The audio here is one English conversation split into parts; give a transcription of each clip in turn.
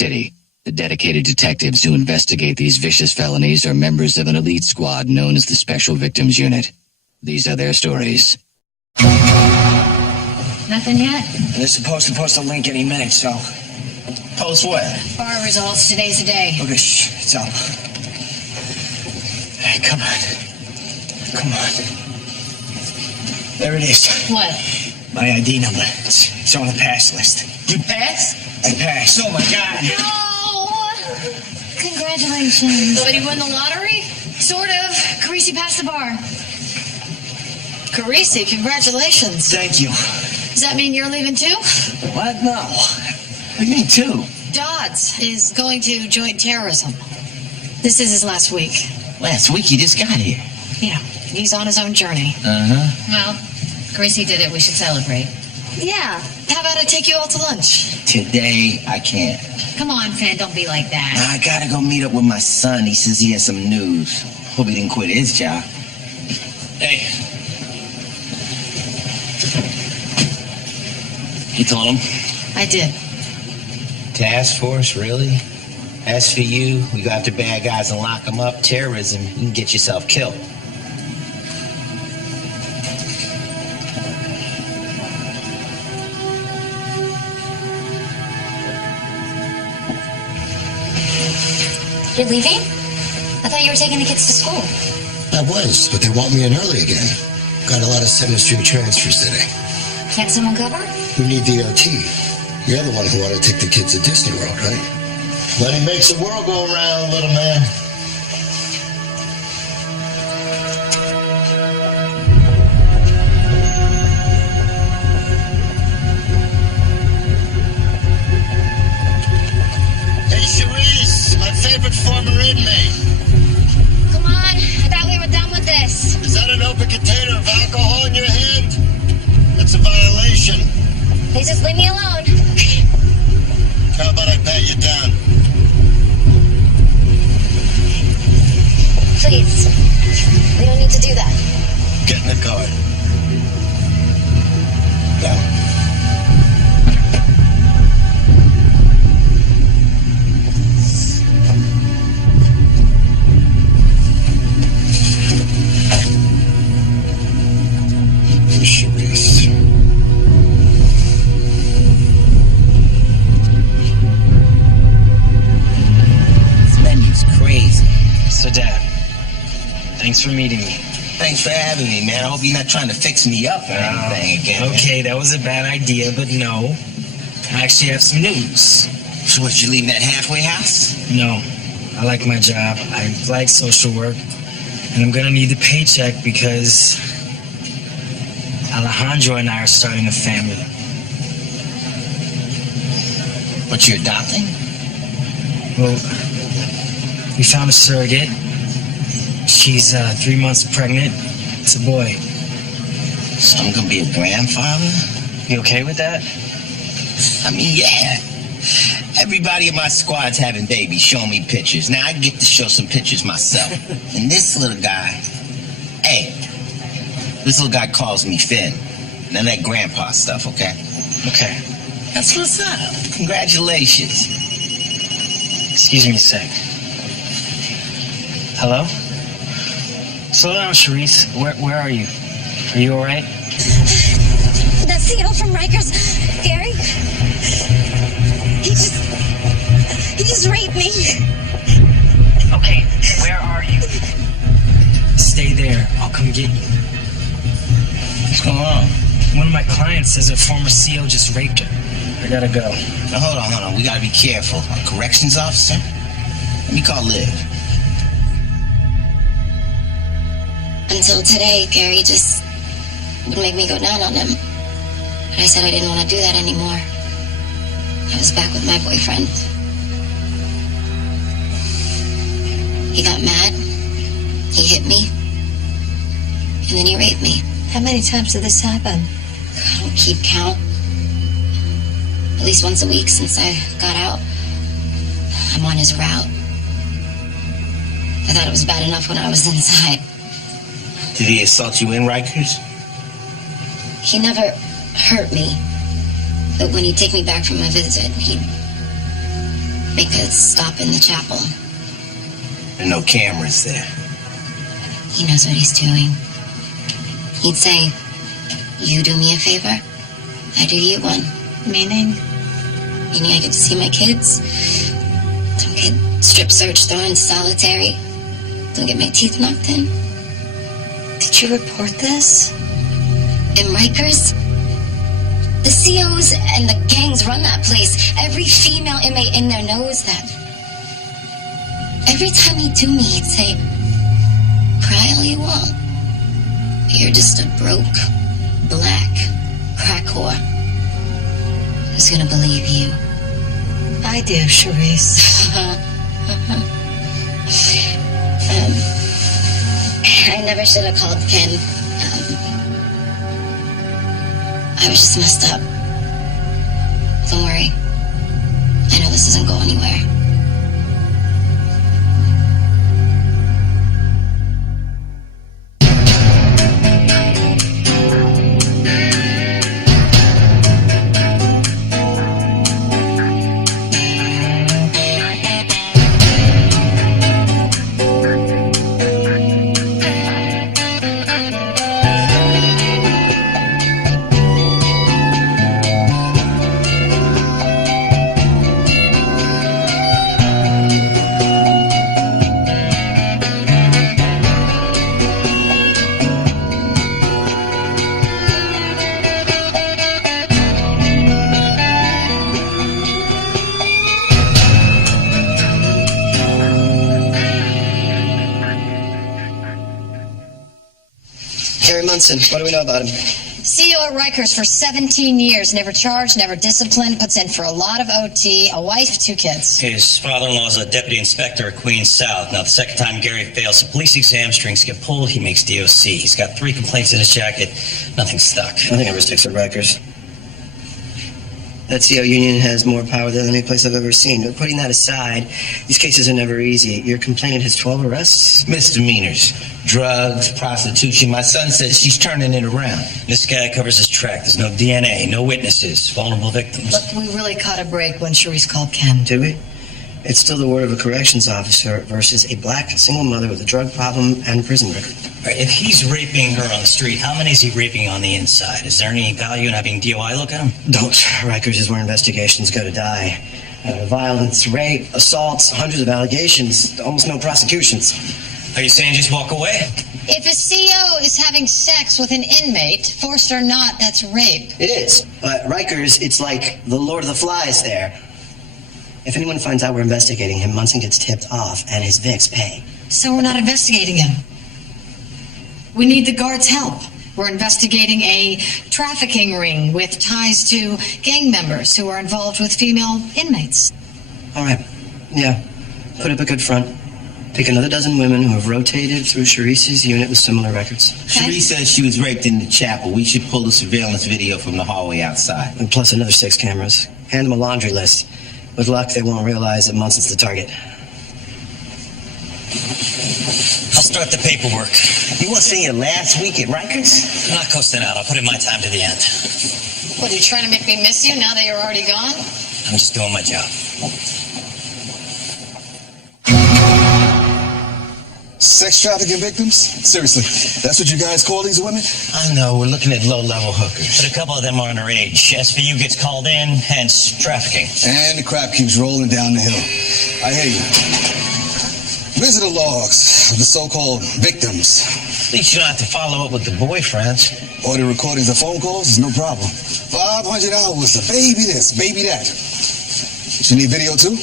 City. The dedicated detectives who investigate these vicious felonies are members of an elite squad known as the Special Victims Unit. These are their stories. Nothing yet? They're supposed to post a link any minute, so... Post what? Bar results. Today's the day. Okay, shh, it's up. Hey, come on. Come on. There it is. What? My ID number. It's on the pass list. You passed? I passed. Oh my God. No! Congratulations. Somebody won the lottery? Sort of. Carisi passed the bar. Carisi, congratulations. Thank you. Does that mean you're leaving too? What? No. What do you mean, too? Dodds is going to joint terrorism. This is his last week. Last week he just got here. Yeah, he's on his own journey. Well, Carisi did it. We should celebrate. Yeah. How about I take you all to lunch? Today I can't. Come on, Finn. Don't be like that. I gotta go meet up with my son. He says he has some news. Hope he didn't quit his job. Hey. You told him? I did. Task force, really? As for you, we go after bad guys and lock them up. Terrorism, you can get yourself killed. You're leaving? I thought you were taking the kids to school. I was, but they want me in early again. Got a lot of 7th Street transfers today. Can't someone cover? We need the OT. You're the one who wanted to take the kids to Disney World, right? Money makes the world go around, little man. Hey, Cherise, my favorite former inmate. Come on. I thought we were done with this. Is that an open container of alcohol in your hand? That's a violation. Please just leave me alone. How about I pat you down? Please. We don't need to do that. Get in the car. Now. Cherise. This menu's crazy. So, Dad, thanks for meeting me. Thanks for having me, man. I hope you're not trying to fix me up or anything again. man. Okay, that was a bad idea, but no. I actually have some news. So what, you leaving that halfway house? No, I like my job. I like social work. And I'm gonna need the paycheck because Alejandro and I are starting a family. But you're adopting? Well, we found a surrogate. She's 3 months pregnant. It's a boy. So I'm gonna be a grandfather? You okay with that? I mean, yeah. Everybody in my squad's having babies, showing me pictures. Now I get to show some pictures myself. And this little guy, hey, this little guy calls me Finn. None of that grandpa stuff, okay? Okay. That's what's up. Congratulations. Excuse me a sec. Hello? Slow down, Cherise. Where are you? Are you alright? That's Theo from Rikers. Gary? He just raped me. Okay, where are you? Stay there. I'll come get you. What's going on? One of my clients says a former CO just raped her. I gotta go. Now, hold on. We gotta be careful. A corrections officer? Let me call Liv. Until today, Gary just would make me go down on him. But I said I didn't want to do that anymore. I was back with my boyfriend. He got mad. He hit me. And then he raped me. How many times did this happen? I don't keep count. At least once a week since I got out. I'm on his route. I thought it was bad enough when I was inside. Did he assault you in Rikers? He never hurt me. But when he'd take me back from my visit, he'd they could stop in the chapel. There are no cameras there. He knows what he's doing. He'd say, you do me a favor, I do you one. Meaning? Meaning I get to see my kids. Don't get strip searched, thrown in solitary. Don't get my teeth knocked in. Did you report this? In Rikers, the COs and the gangs run that place. Every female inmate in there knows that. Every time he'd do me, he'd say, cry all you want. You're just a broke, black crack whore. Who's gonna believe you? I do, Charisse. I never should have called Ken. I was just messed up. Don't worry. I know this doesn't go anywhere. Gary Munson, what do we know about him? CO at Rikers for 17 years. Never charged, never disciplined, puts in for a lot of OT, a wife, 2 kids. His father-in-law is a deputy inspector at Queens South. Now, the second time Gary fails a police exam, strings get pulled, he makes DOC. He's got 3 complaints in his jacket. Nothing stuck. Nothing ever sticks at Rikers. That CO union has more power there than any place I've ever seen. But putting that aside, these cases are never easy. Your complainant has 12 arrests? Misdemeanors. Drugs, prostitution. My son says she's turning it around. This guy covers his track. There's no DNA, no witnesses, vulnerable victims. Look, we really caught a break when Charisse called Ken. Did we? It's still the word of a corrections officer versus a black single mother with a drug problem and a prison record. All right, if he's raping her on the street, how many is he raping on the inside? Is there any value in having DOI look at him? Don't. Rikers is where investigations go to die. Violence, rape, assaults, hundreds of allegations, almost no prosecutions. Are you saying just walk away? If a CO is having sex with an inmate, forced or not, that's rape. It is. But Rikers, it's like the Lord of the Flies there. If anyone finds out we're investigating him, Munson gets tipped off and his Vicks pay. So we're not investigating him. We need the guards' help. We're investigating a trafficking ring with ties to gang members who are involved with female inmates. All right. Yeah. Put up a good front. Pick another dozen women who have rotated through Charisse's unit with similar records. Okay. Charisse says she was raped in the chapel. We should pull the surveillance video from the hallway outside. And plus another 6 cameras. Hand them a laundry list. With luck, they won't realize that Munson's the target. I'll start the paperwork. You want to say your last week at Rikers? I'm not coasting out. I'll put in my time to the end. What, are you trying to make me miss you now that you're already gone? I'm just doing my job. Sex trafficking victims? Seriously, that's what you guys call these women? I know, we're looking at low-level hookers. But a couple of them are underage. SVU gets called in, hence trafficking. And the crap keeps rolling down the hill. I hear you. Visitor logs of the so-called victims. At least you don't have to follow up with the boyfriends. Audio recordings of phone calls is no problem. 500 hours of baby this, baby that. You need video too?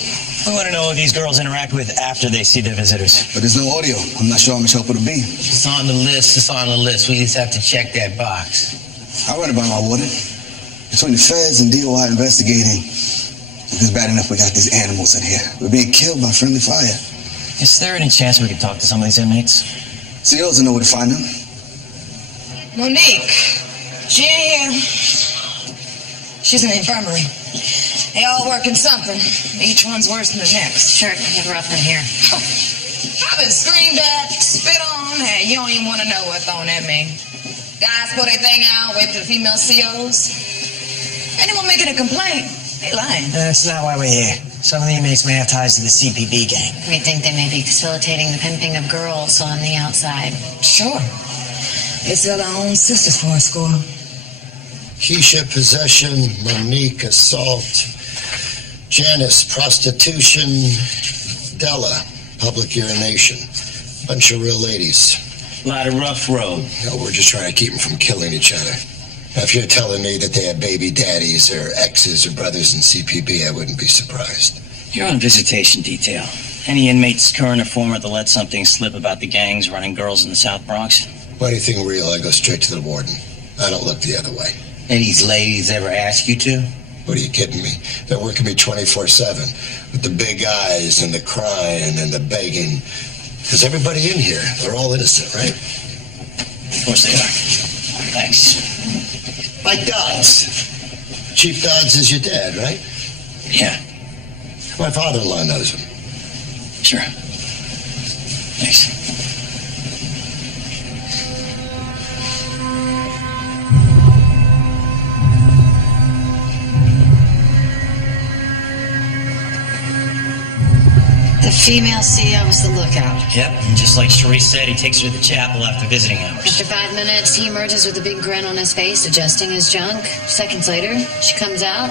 We want to know who these girls interact with after they see their visitors. But there's no audio. I'm not sure how much help it'll be. It's on the list, it's on the list. We just have to check that box. I run it by my warden. Between the feds and DOI investigating, it's bad enough we got these animals in here. We're being killed by friendly fire. Is there any chance we could talk to some of these inmates? COs will know where to find them. Monique, she ain't here. She's in the infirmary. They all work in something. Each one's worse than the next. Sure, get her up in here. I've been screamed at, spit on. Hey, you don't even want to know what's thrown at me. Guys put their thing out, wait for the female COs. Anyone making a complaint, they lying. That's not why we're here. Some of the inmates may have ties to the CPB gang. We think they may be facilitating the pimping of girls on the outside. Sure. They sell their own sisters for a score. Keisha, possession. Monique, assault. Janice, prostitution. Della, public urination. Bunch of real ladies. A lot of rough road. No, we're just trying to keep them from killing each other. Now, if you're telling me that they have baby daddies or exes or brothers in CPB, I wouldn't be surprised. You're on visitation detail. Any inmates, current or former, that let something slip about the gangs running girls in the South Bronx? Anything real, I go straight to the warden. I don't look the other way. And these ladies ever ask you to? What, are you kidding me? They're working me 24/7 with the big eyes and the crying and the begging. Because everybody in here, they're all innocent, right? Of course they are. Thanks. Like Dodds. Chief Dodds is your dad, right? Yeah. My father-in-law knows him. Sure. Thanks. The female CEO was the lookout. Yep, and just like Cherise said, he takes her to the chapel after visiting hours. After 5 minutes, he emerges with a big grin on his face, adjusting his junk. Seconds later, she comes out.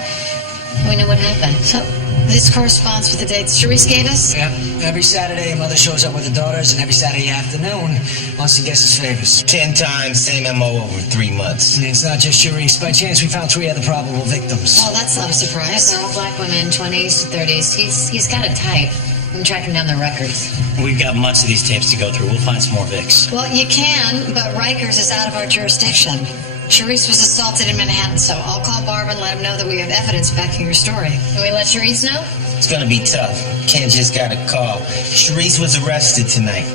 We know what happened. So, this corresponds with the dates Cherise gave us? Yep. Every Saturday, mother shows up with her daughters, and every Saturday afternoon, wants to guess his favors. 10 times, same MO over 3 months. And it's not just Cherise. By chance, we found 3 other probable victims. Oh, that's not a surprise. No, black women, 20s to 30s. He's got a type. I'm tracking down the records. We've got months of these tapes to go through. We'll find some more Vicks. Well, you can, but Rikers is out of our jurisdiction. Cherise was assaulted in Manhattan, so I'll call Barb and let him know that we have evidence backing your story. Can we let Cherise know? It's gonna be tough. Ken just got a call. Cherise was arrested tonight.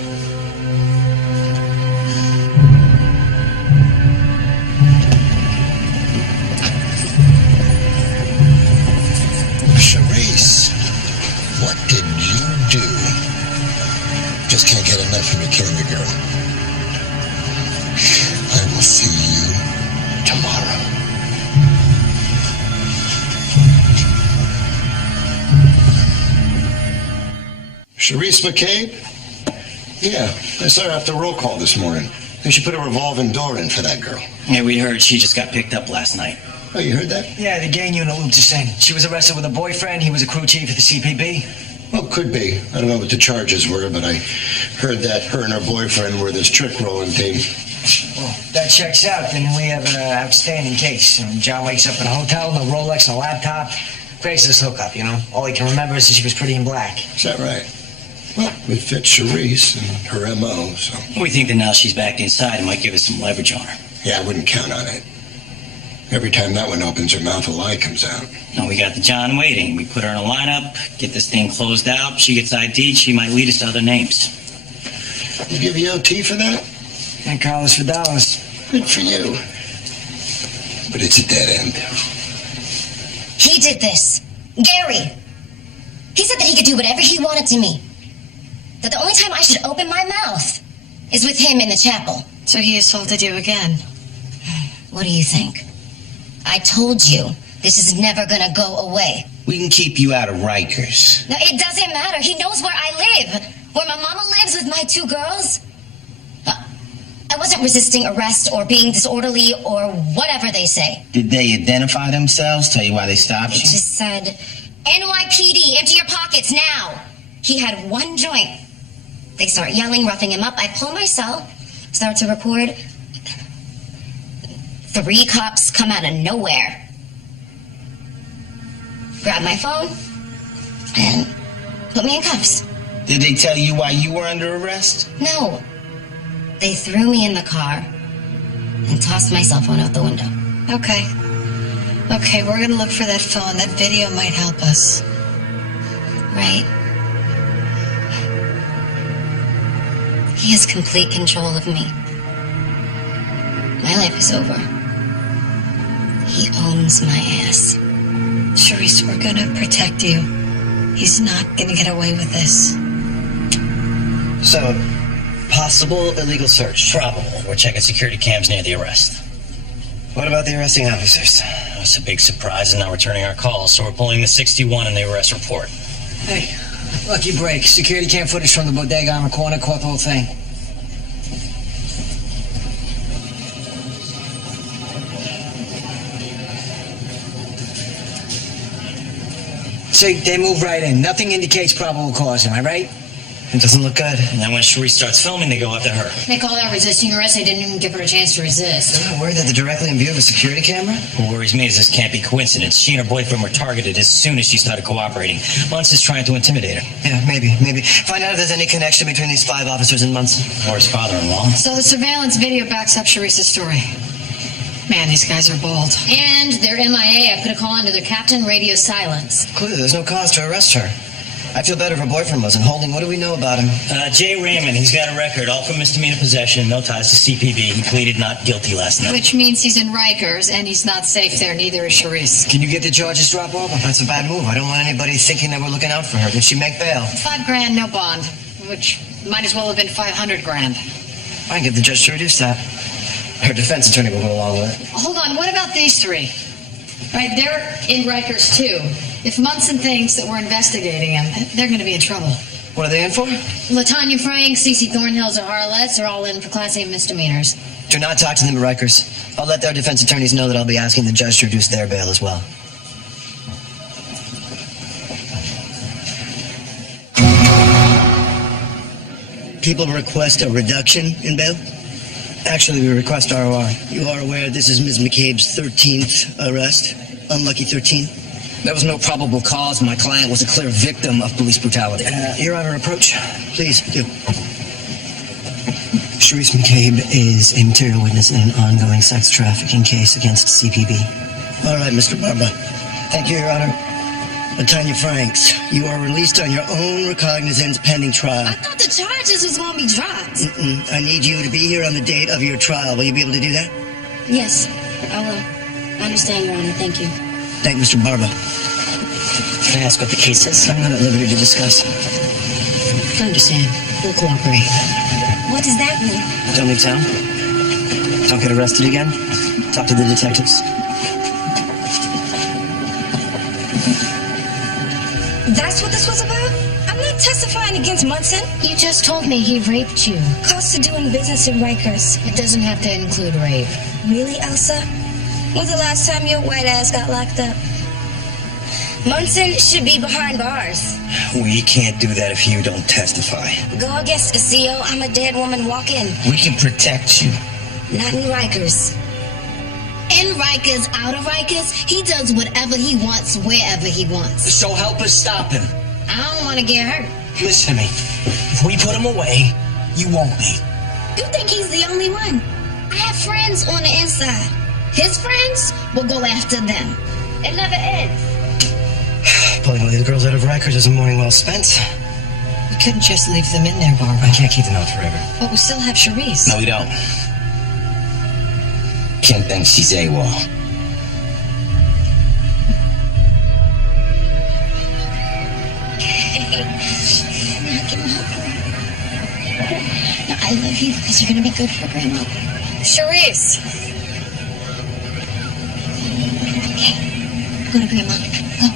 Cherise, what did you do? Just can't get enough of you killing the girl. I will see you tomorrow. Cherise McCabe? Yeah, I saw her after roll call this morning. They should put a revolving door in for that girl. Yeah, we heard she just got picked up last night. Oh, you heard that? Yeah, the gang unit looped us in. She was arrested with a boyfriend. He was a crew chief at the CPB. Well, could be. I don't know what the charges were, but I heard that her and her boyfriend were this trick rolling team. Well, that checks out. Then we have an outstanding case. And John wakes up in a hotel, no Rolex, no laptop. Craigslist hookup, you know. All he can remember is that she was pretty in black. Is that right? Well, it fits Cherise and her M.O., so... We think that now she's back inside, it might give us some leverage on her. Yeah, I wouldn't count on it. Every time that one opens, her mouth, a lie comes out. No, we got the John waiting. We put her in a lineup, get this thing closed out. She gets ID'd, she might lead us to other names. You give you OT for that? And Carlos for dollars. Good for you. But it's a dead end. He did this. Gary. He said that he could do whatever he wanted to me. That the only time I should open my mouth is with him in the chapel. So he assaulted you again. What do you think? I told you, this is never gonna go away. We can keep you out of Rikers. No, it doesn't matter. He knows where I live. Where my mama lives with my 2 girls. I wasn't resisting arrest or being disorderly or whatever they say. Did they identify themselves? Tell you why they stopped It you? just said, NYPD, empty your pockets now. He had 1 joint. They start yelling, roughing him up. I pull my cell, start to record. 3 cops come out of nowhere. Grab my phone and put me in cuffs. Did they tell you why you were under arrest? No. They threw me in the car and tossed my cell phone out the window. Okay. Okay, we're gonna look for that phone. That video might help us. Right? He has complete control of me. My life is over. He owns my ass. Cherise, we're gonna protect you. He's not gonna get away with this. So, possible illegal search? Probable. We're checking security cams near the arrest. What about the arresting officers? It's a big surprise and not returning our calls, so we're pulling the 61 in the arrest report. Hey, lucky break. Security cam footage from the bodega on the corner caught the whole thing. See, they move right in. Nothing indicates probable cause, am I right? It doesn't look good. And then when Cherie starts filming, they go after her. They call that resisting arrest. They didn't even give her a chance to resist. I'm not worried that they're directly in view of a security camera. What worries me is this can't be coincidence. She and her boyfriend were targeted as soon as she started cooperating. Munson is trying to intimidate her. Yeah, maybe. Find out if there's any connection between these 5 officers and Munson. Or his father-in-law. So the surveillance video backs up Sharice's story. Man, these guys are bold. And they're MIA. I put a call into their captain, radio silence. Clearly, there's no cause to arrest her. I feel better if her boyfriend wasn't holding. What do we know about him? Jay Raymond, he's got a record, all for misdemeanor possession, no ties to CPB. He pleaded not guilty last night. Which means he's in Rikers, and he's not safe there. Neither is Sharice. Can you get the charges dropped over? That's a bad move. I don't want anybody thinking that we're looking out for her. Did she make bail? $5,000, no bond. Which might as well have been $500,000. I can get the judge to reduce that. Her defense attorney will go along with it. Hold on, what about these 3? Right, they're in Rikers, too. If Munson thinks that we're investigating him, they're going to be in trouble. What are they in for? LaTanya Frank, Cece Thornhill, Zahara Letts are all in for Class A misdemeanors. Do not talk to them at Rikers. I'll let their defense attorneys know that I'll be asking the judge to reduce their bail as well. People request a reduction in bail? Actually, we request ROR. You are aware this is Ms. McCabe's 13th arrest? Unlucky 13? There was no probable cause. My client was a clear victim of police brutality. Your Honor, approach. Please, do. Sharice McCabe is a material witness in an ongoing sex trafficking case against CPB. All right, Mr. Barba. Thank you, Your Honor. LaTanya Franks, you are released on your own recognizance pending trial. I thought the charges was going to be dropped. I need you to be here on the date of your trial. Will you be able to do that? Yes, I will. I understand, Your Honor. Thank you. Thank you, Mr. Barba. Can I ask what the case is? I'm not at liberty to discuss. I understand. We'll cooperate. What does that mean? Don't leave town. Don't get arrested again. Talk to the detectives. That's what this was about? I'm not testifying against Munson. You just told me he raped you. Cost of doing business in Rikers. It doesn't have to include rape. Really, Elsa? When's the last time your white ass got locked up? Munson should be behind bars. We can't do that if you don't testify. Go against the CO. I'm a dead woman walking. We can protect you. Not in Rikers. In Rikers, out of Rikers, he does whatever he wants, wherever he wants. So help us stop him. I don't want to get hurt. Listen to me. If we put him away, you won't be. You think he's the only one? I have friends on the inside. His friends will go after them. It never ends. Pulling away the girls out of Rikers is a morning well spent. We couldn't just leave them in there, Barbara. I can't keep them out forever. But we still have Sharice. No, we don't. Kim thinks she's AWOL. No, I love you because you're going to be good for Grandma. Sharice! Okay. Go to Grandma. Go.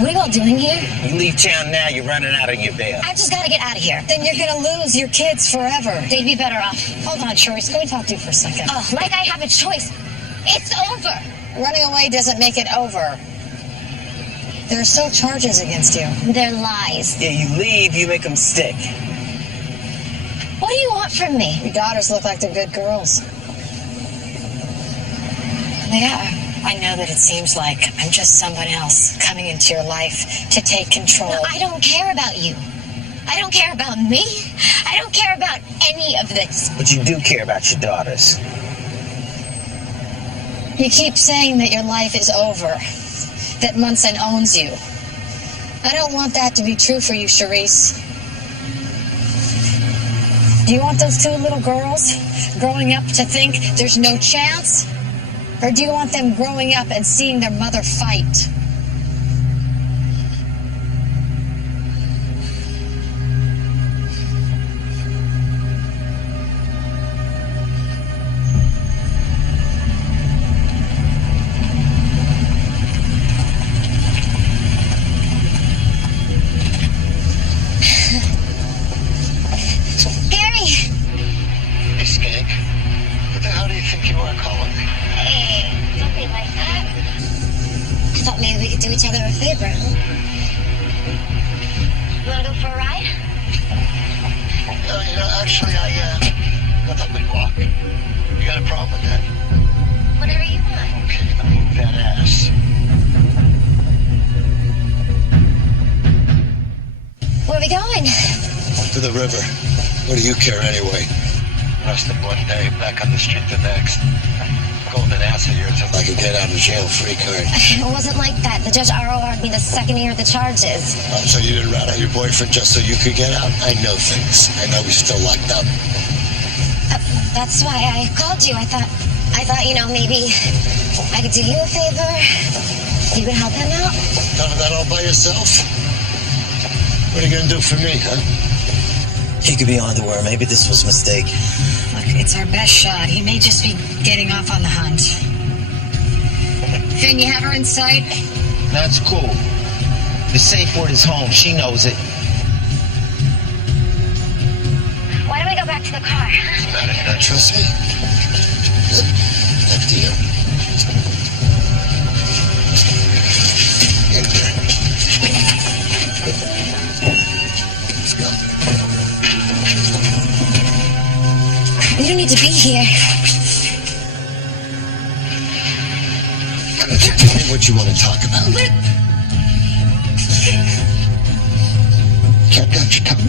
What are you all doing here? You leave town now, you're running out of your bail. I just got to get out of here. Then you're going to lose your kids forever. They'd be better off. Hold on, Sharice. Can we talk to you for a second? Oh, like I have a choice. It's over. Running away doesn't make it over. There are still charges against you. They're lies. Yeah, you leave, you make them stick. What do you want from me? Your daughters look like they're good girls. They are. I know that it seems like I'm just someone else coming into your life to take control. No, I don't care about you. I don't care about me. I don't care about any of this. But you do care about your daughters. You keep saying that your life is over, that Munson owns you. I don't want that to be true for you, Sharice. Do you want those 2 little girls growing up to think there's no chance? Or do you want them growing up and seeing their mother fight? Thought maybe we could do each other a favor, huh? You wanna go for a ride? Actually, I thought we'd walk. You got a problem with that? Whatever you want. Okay, now move that ass. Where are we going? To the river. What do you care anyway? Arrested one day, back on the street the next. Golden ass of yours if I could get out of jail free card. It wasn't like that. The judge ROR'd me the second he heard the charges. Oh, so you didn't rat out your boyfriend just so you could get out? I know things. I know he's still locked up. That's why I called you. I thought, maybe I could do you a favor. You could help him out. Done that all by yourself? What are you gonna do for me, huh? He could be onto her. Maybe this was a mistake. Look, it's our best shot. He may just be getting off on the hunt. Finn, you have her in sight? That's cool. The safe word is home. She knows it. Why don't we go back to the car? You don't trust me? Good. Up to you. In there. Let's go. We don't need to be here. Why don't you tell me what you want to talk about? Kept out your tongue.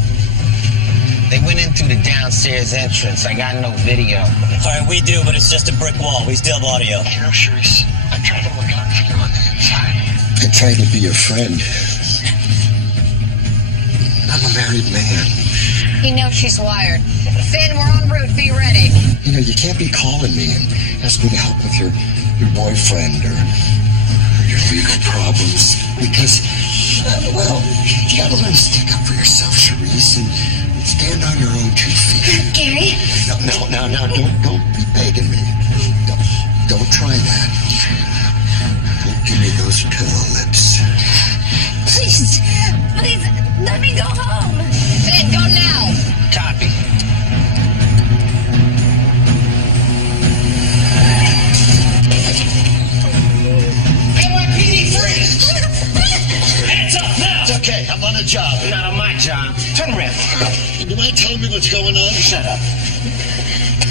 They went in through the downstairs entrance. I got no video. All right, we do, but it's just a brick wall. We still have audio. You know, Charisse, I tried to look out for you on the inside. I tried to be your friend. I'm a married man. You know she's wired. Finn, we're en route. Be ready. You know, you can't be calling me and ask me to help with your boyfriend or your legal problems because, well, you gotta learn to stick up for yourself, Charisse, and stand on your own 2 feet. Gary? No, don't be begging me. Don't try that. Don't give me those pillow lips. Please, let me go home. Finn, go now. Copy. NYPD freeze! Hands up now! It's okay, I'm on a job. Not on my job. Turn around. You mind telling me what's going on? Shut up.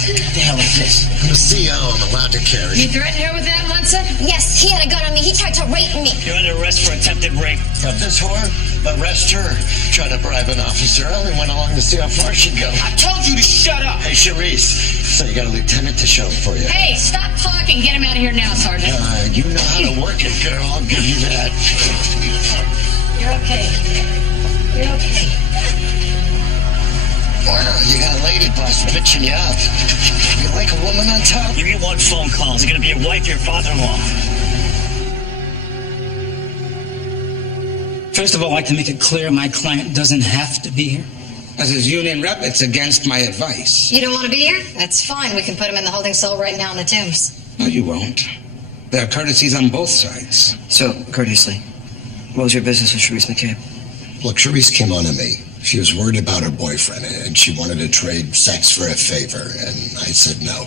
What the hell is this? I'm a CO, I'm allowed to carry. You threatened her with that, Munson? Yes, he had a gun on me. He tried to rape me. You're under arrest for attempted rape. Now this whore, arrest her. Trying to bribe an officer. I only went along to see how far she'd go. I told you to shut up. Hey, Charisse, so you got a lieutenant to show for you. Hey, stop talking. Get him out of here now, Sergeant. You know how to work it, girl. I'll give you that. You're okay. You're okay. Wow, you got a lady boss bitching you up. You like a woman on top? You get one phone call. Is it going to be your wife or your father-in-law? First of all, I'd like to make it clear my client doesn't have to be here. As his union rep, it's against my advice. You don't want to be here? That's fine. We can put him in the holding cell right now in the Tombs. No, you won't. There are courtesies on both sides. So, courteously, what was your business with Charisse McCabe? Look, Charisse came on to me. She was worried about her boyfriend, and she wanted to trade sex for a favor, and I said no.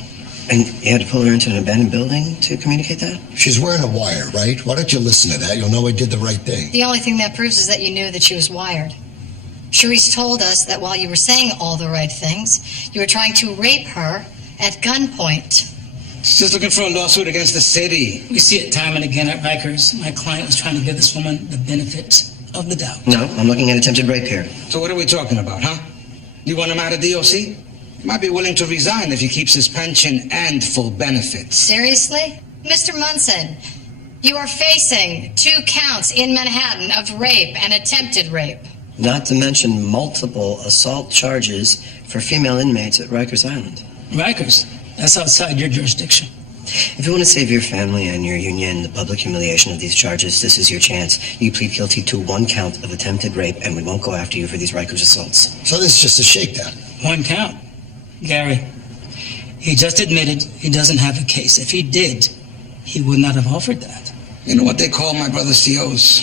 And you had to pull her into an abandoned building to communicate that? She's wearing a wire, right? Why don't you listen to that? You'll know I did the right thing. The only thing that proves is that you knew that she was wired. Charisse told us that while you were saying all the right things, you were trying to rape her at gunpoint. She's just looking for a lawsuit against the city. We see it time and again at Rikers. My client was trying to give this woman the benefit of the doubt. No, I'm looking at attempted rape here. So what are we talking about, huh? You want him out of DOC? He might be willing to resign if he keeps his pension and full benefits. Seriously? Mr. Munson, you are facing 2 counts in Manhattan of rape and attempted rape. Not to mention multiple assault charges for female inmates at Rikers Island. Rikers? That's outside your jurisdiction. If you want to save your family and your union the public humiliation of these charges, this is your chance. You plead guilty to 1 count of attempted rape, and we won't go after you for these Rikers assaults. So this is just a shakedown. 1 count? Gary, he just admitted he doesn't have a case. If he did, he would not have offered that. You know what they call my brother COs?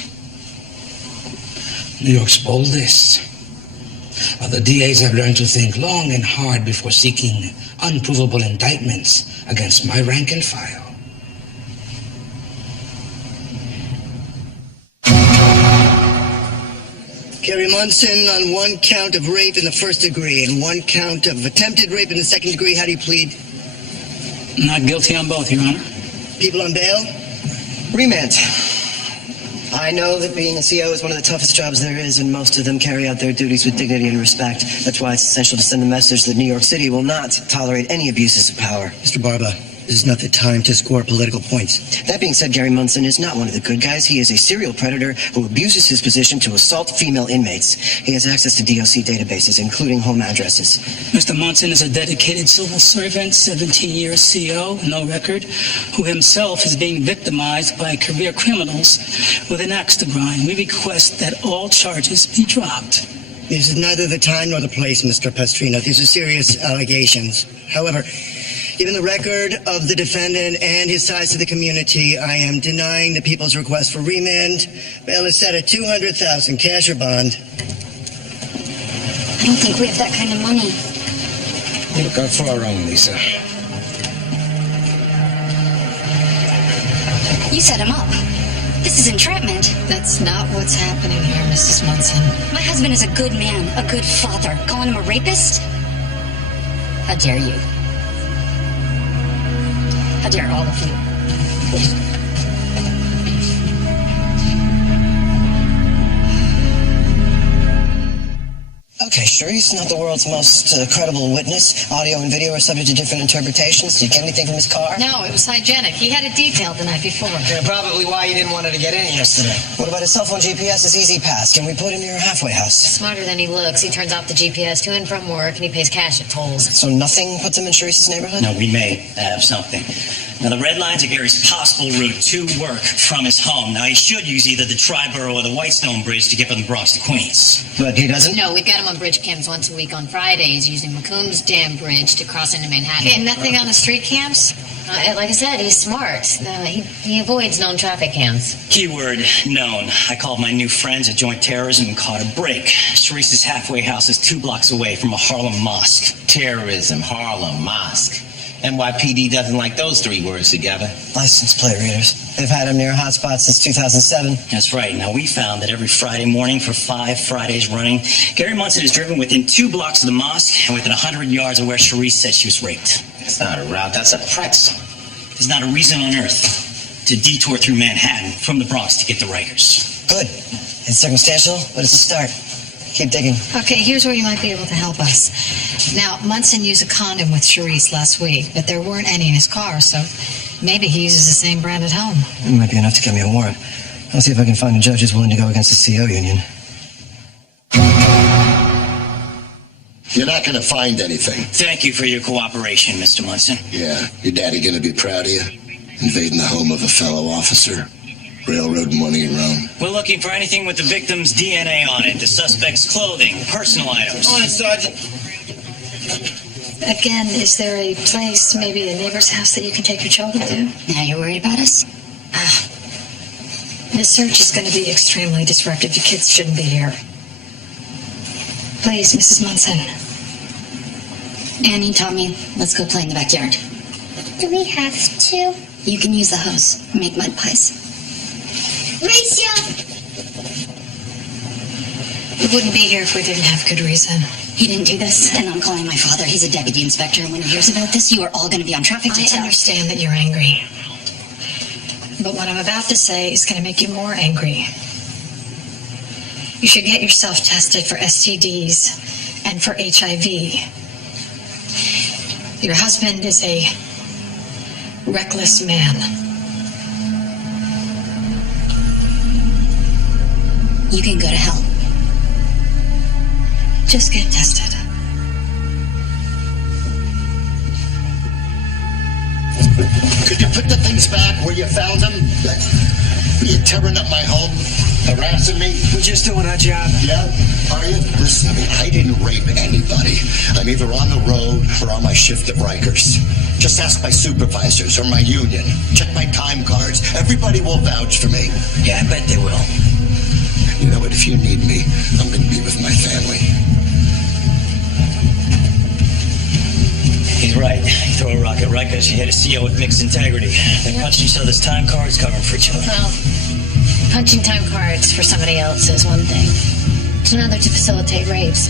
New York's boldest. The DAs have learned to think long and hard before seeking unprovable indictments against my rank and file. Gary Munson on one count of rape in the first degree and one count of attempted rape in the second degree. How do you plead? Not guilty on both, Your Honor. People on bail? Remand. I know that being a CO is one of the toughest jobs there is, and most of them carry out their duties with dignity and respect. That's why it's essential to send a message that New York City will not tolerate any abuses of power. Mr. Barba, this is not the time to score political points. That being said, Gary Munson is not one of the good guys. He is a serial predator who abuses his position to assault female inmates. He has access to DOC databases, including home addresses. Mr. Munson is a dedicated civil servant, 17-year CO, no record, who himself is being victimized by career criminals with an axe to grind. We request that all charges be dropped. This is neither the time nor the place, Mr. Pastrino. These are serious allegations. However, given the record of the defendant and his ties to the community, I am denying the people's request for remand. Bail is set at $200,000, cash or bond. I don't think we have that kind of money. Look out for our own, Lisa. You set him up. This is entrapment. That's not what's happening here, Mrs. Munson. My husband is a good man, a good father. Calling him a rapist? How dare you? How dare all of you? Okay, Cherise, not the world's most credible witness. Audio and video are subject to different interpretations. Did you get anything from his car? No, it was hygienic. He had it detailed the night before. Yeah, probably why you didn't want her to get in yesterday. What about his cell phone GPS, his Easy Pass? Can we put him near a halfway house? Smarter than he looks. He turns off the GPS to and from work, and he pays cash at tolls. So nothing puts him in Cherise's neighborhood? No, we may have something. Now, the red lines are Gary's possible route to work from his home. Now, he should use either the Triborough or the Whitestone Bridge to get from the Bronx to Queens. But he doesn't? No, we've got him on bridge cams once a week on Fridays using McComb's Dam Bridge to cross into Manhattan. Okay, nothing on the street cams? Like I said, he's smart. He avoids known traffic cams. Keyword, known. I called my new friends at Joint Terrorism and caught a break. Cherise's halfway house is 2 blocks away from a Harlem mosque. Terrorism, Harlem, mosque. NYPD doesn't like those 3 words together. License plate readers. They've had him near hotspots since 2007. That's right. Now, we found that every Friday morning for 5 Fridays running, Gary Munson is driven within 2 blocks of the mosque and within 100 yards of where Cherise said she was raped. That's not a route, that's a pretzel. There's not a reason on earth to detour through Manhattan from the Bronx to get to Rikers. Good. It's circumstantial, but it's a start. Keep digging. Okay, here's where you might be able to help us. Now, Munson used a condom with Cherise last week, but there weren't any in his car, so maybe he uses the same brand at home. It might be enough to get me a warrant. I'll see if I can find a judge who's willing to go against the CO union. You're not going to find anything. Thank you for your cooperation, Mr. Munson. Yeah, your daddy going to be proud of you? Invading the home of a fellow officer. Railroad money around. We're looking for anything with the victim's DNA on it, the suspect's clothing, personal items. On it, Sergeant. Again, is there a place, maybe a neighbor's house, that you can take your children to? Now you're worried about us? This search is going to be extremely disruptive. The kids shouldn't be here. Please, Mrs. Munson. Annie, Tommy, let's go play in the backyard. Do we have to? You can use the hose. Make mud pies. Ratio! We wouldn't be here if we didn't have good reason. He didn't do this, and I'm calling my father. He's a deputy inspector, and when he hears about this, you are all going to be on traffic detail. I understand that you're angry. But what I'm about to say is going to make you more angry. You should get yourself tested for STDs and for HIV. Your husband is a reckless man. You can go to hell. Just get tested. Could you put the things back where you found them? You're tearing up my home, harassing me. We're just doing our job. Yeah? Are you? Listen to me. I didn't rape anybody. I'm either on the road or on my shift at Rikers. Just ask my supervisors or my union. Check my time cards. Everybody will vouch for me. Yeah, I bet they will. You know what? If you need me, I'm going to be with my family. He's right. You throw a rock at Rikers, you hit a CO with mixed integrity. They punch each other's time cards, covering for each other. Well, punching time cards for somebody else is one thing. So now they're to facilitate rapes.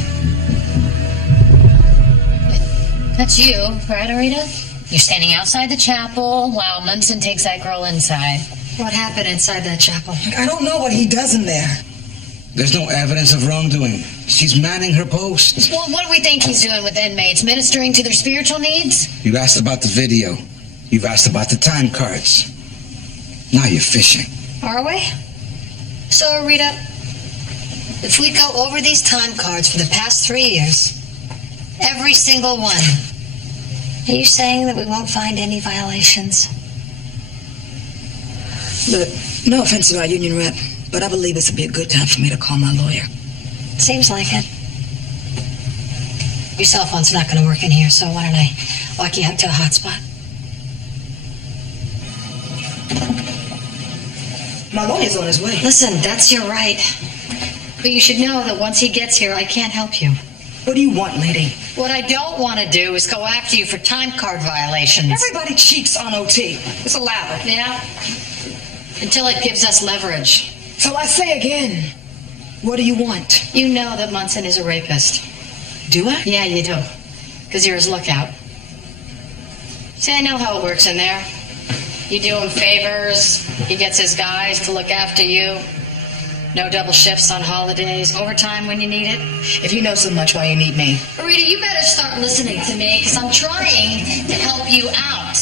That's you, right, Arita? You're standing outside the chapel while Munson takes that girl inside. What happened inside that chapel? I don't know what he does in there. There's no evidence of wrongdoing. She's manning her post. Well, what do we think he's doing with inmates? Ministering to their spiritual needs? You asked about the video. You've asked about the time cards. Now you're fishing. Are we? So, Rita, if we go over these time cards for the past 3 years, every single one, are you saying that we won't find any violations? Look, no offense to our union rep, but I believe this would be a good time for me to call my lawyer. Seems like it. Your cell phone's not going to work in here, so why don't I walk you out to a hotspot? My lawyer's on his way. Listen, that's your right. But you should know that once he gets here, I can't help you. What do you want, lady? What I don't want to do is go after you for time card violations. Everybody cheats on OT. It's allowed. Yeah? Until it gives us leverage. So I say again, what do you want? You know that Munson is a rapist. Do I? Yeah, you do. Because you're his lookout. See, I know how it works in there. You do him favors. He gets his guys to look after you. No double shifts on holidays. Overtime when you need it. If you know so much, why you need me? Rita, you better start listening to me, because I'm trying to help you out.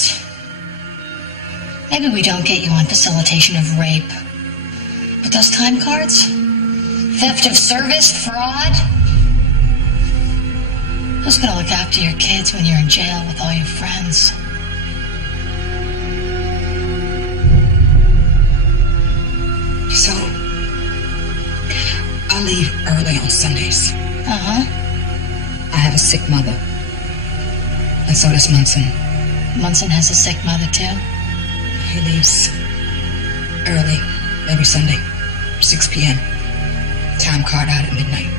Maybe we don't get you on facilitation of rape. But those time cards? Theft of service? Fraud? Who's gonna look after your kids when you're in jail with all your friends? So, I leave early on Sundays. Uh-huh. I have a sick mother. And so does Munson. Munson has a sick mother, too? He leaves early every Sunday, 6 p.m. Time card out at midnight.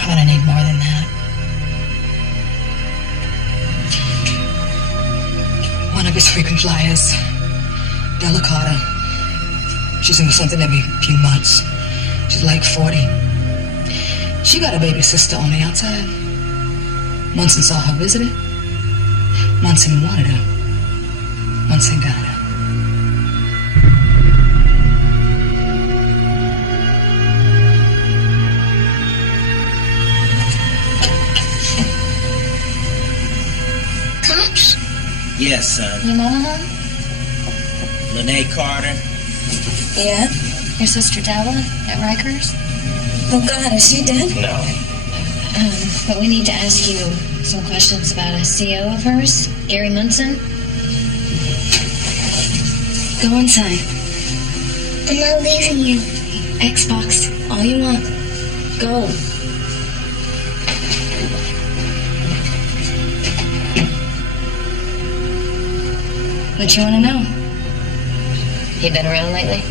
I'm gonna need more than that. One of his frequent flyers, Della Carter. She's into something every few months. She's like 40. She got a baby sister on the outside. Munson saw her visiting. Munson wanted her. Munson got her. Cops? Yes, son. Your mama home? Lene Carter. Yeah? Your sister Della at Rikers? Oh, God, is she dead? No. But we need to ask you some questions about a CO of hers, Gary Munson. Go inside. I'm not leaving you. Xbox, all you want. Go. What you want to know? You been around lately?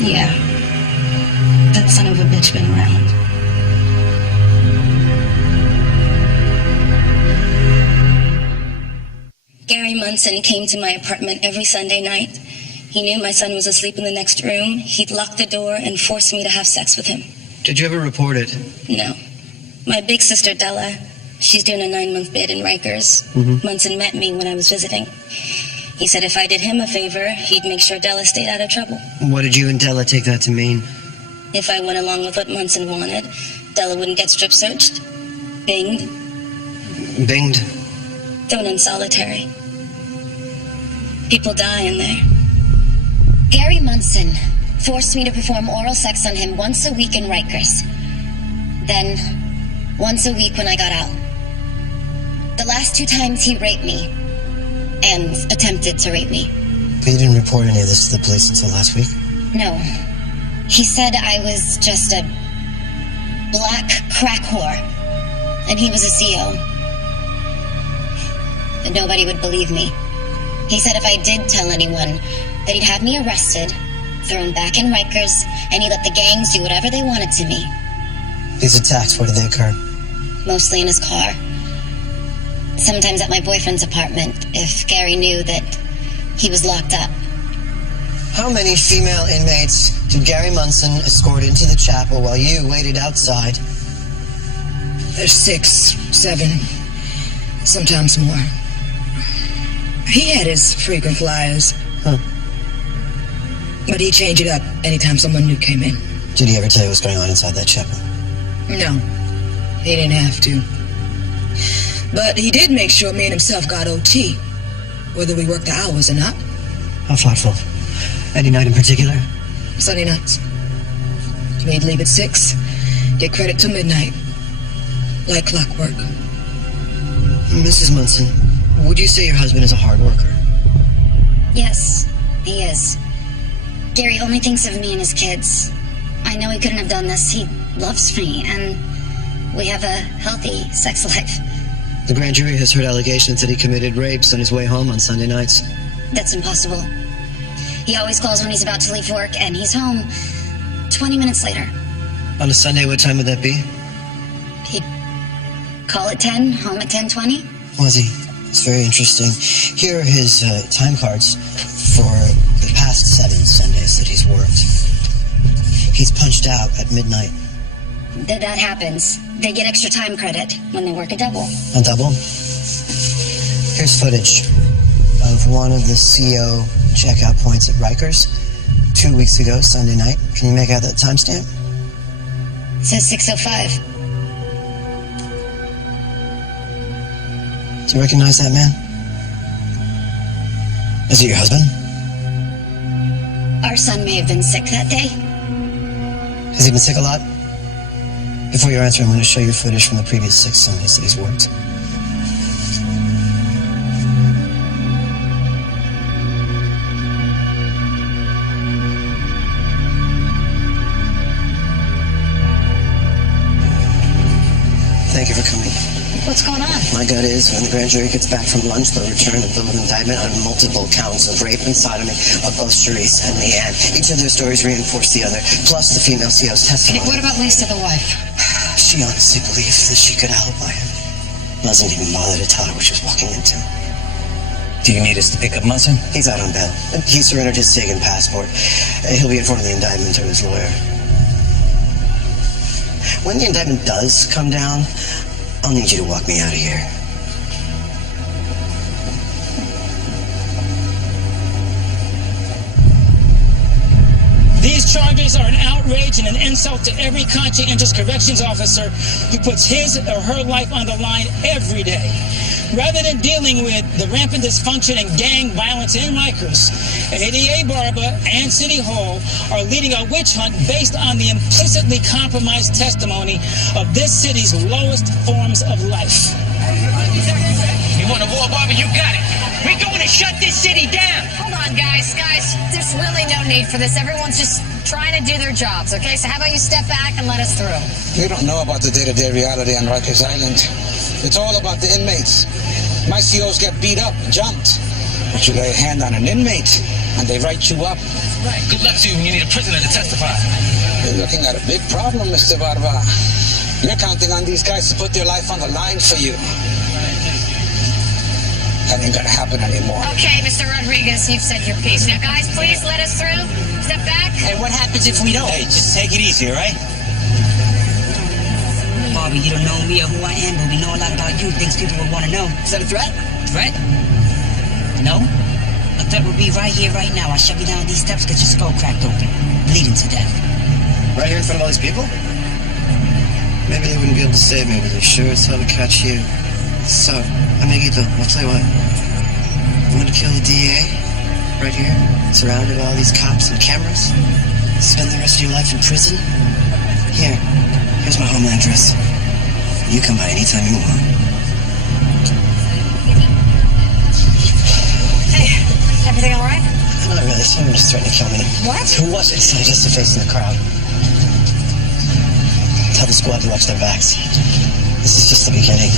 Yeah. That son of a bitch been around. Gary Munson came to my apartment every Sunday night. He knew my son was asleep in the next room. He'd lock the door and force me to have sex with him. Did you ever report it? No. My big sister, Della, she's doing a 9-month bid in Rikers. Munson met me when I was visiting. He said if I did him a favor, he'd make sure Della stayed out of trouble. What did you and Della take that to mean? If I went along with what Munson wanted, Della wouldn't get strip searched, binged, Binged? thrown in solitary. People die in there. Gary Munson forced me to perform oral sex on him once a week in Rikers. Then, once a week when I got out. The last 2 times he raped me and attempted to rape me. But you didn't report any of this to the police until last week? No. He said I was just a black crack whore, and he was a CO. But nobody would believe me. He said if I did tell anyone, that he'd have me arrested, thrown back in Rikers, and he let the gangs do whatever they wanted to me. These attacks, where did they occur? Mostly in his car. Sometimes at my boyfriend's apartment, if Gary knew that he was locked up. How many female inmates did Gary Munson escort into the chapel while you waited outside? There's 6, 7, sometimes more. He had his frequent flyers. Huh. But he changed it up anytime someone new came in. Did he ever tell you what's going on inside that chapel? No, he didn't have to. But he did make sure me and himself got OT, whether we worked the hours or not. How thoughtful. Any night in particular? Sunday nights. We'd leave at 6, get credit till midnight. Like clockwork. Mrs. Munson, would you say your husband is a hard worker? Yes, he is. Gary only thinks of me and his kids. I know he couldn't have done this. He loves me, and we have a healthy sex life. The grand jury has heard allegations that he committed rapes on his way home on Sunday nights. That's impossible. He always calls when he's about to leave work, and he's home 20 minutes later. On a Sunday, what time would that be? He'd call at 10, home at 10:20. Was he? It's very interesting. Here are his time cards for the past 7 Sundays that he's worked. He's punched out at midnight. That happens. They get extra time credit when they work a double. A double? Here's footage of one of the CO checkout points at Rikers 2 weeks ago, Sunday night. Can you make out that timestamp? It says 6:05. Do you recognize that man? Is it your husband? Our son may have been sick that day. Has he been sick a lot? Before you answer, I'm going to show you footage from the previous 6 Sundays that he's worked. Thank you for coming. What's going on? My gut is when the grand jury gets back from lunch, they'll return a bill of indictment on multiple counts of rape and sodomy of both Charisse and Leanne. Each of their stories reinforce the other, plus the female CO's testimony. What about Lisa, the wife? She honestly believes that she could alibi him. Doesn't even bother to tell her what she was walking into. Do you need us to pick up Munson? He's out on bail. He surrendered his SIG and passport. He'll be informed of the indictment to his lawyer. When the indictment does come down, I'll need you to walk me out of here. These charges are an outrage and an insult to every conscientious corrections officer who puts his or her life on the line every day. Rather than dealing with the rampant dysfunction and gang violence in Rikers, ADA Barba and City Hall are leading a witch hunt based on the implicitly compromised testimony of this city's lowest forms of life. You want a war, Barba? You got it. We're going to shut this city down. Hold on, guys. There's really no need for this. Everyone's just trying to do their jobs, okay? So how about you step back and let us through? You don't know about the day-to-day reality on Rikers Island. It's all about the inmates. My COs get beat up, jumped. But you lay a hand on an inmate, and they write you up. Right. Good luck to you when you need a prisoner to testify. You're looking at a big problem, Mr. Barba. You're counting on these guys to put their life on the line for you. That ain't gonna happen anymore. Okay, Mr. Rodriguez, you've said your piece. Now, guys, please let us through. Step back. Hey, what happens if we don't? Hey, just take it easy, all right? Bobby, you don't know me or who I am, but we know a lot about you. Things people would want to know. Is that a threat? Threat? No. A threat would be right here, right now. I shove you down these steps, get your skull cracked open, bleeding to death. Right here in front of all these people? Maybe they wouldn't be able to save me, but they sure as hell to catch you. So, amiguito, I'll tell you what. You want to kill the DA? Right here? Surrounded by all these cops and cameras? Spend the rest of your life in prison? Here's my home address. You come by anytime you want. Hey, everything all right? Not really. Someone just threatened to kill me. What? Who was it? So just a face in the crowd. Tell the squad to watch their backs. This is just the beginning.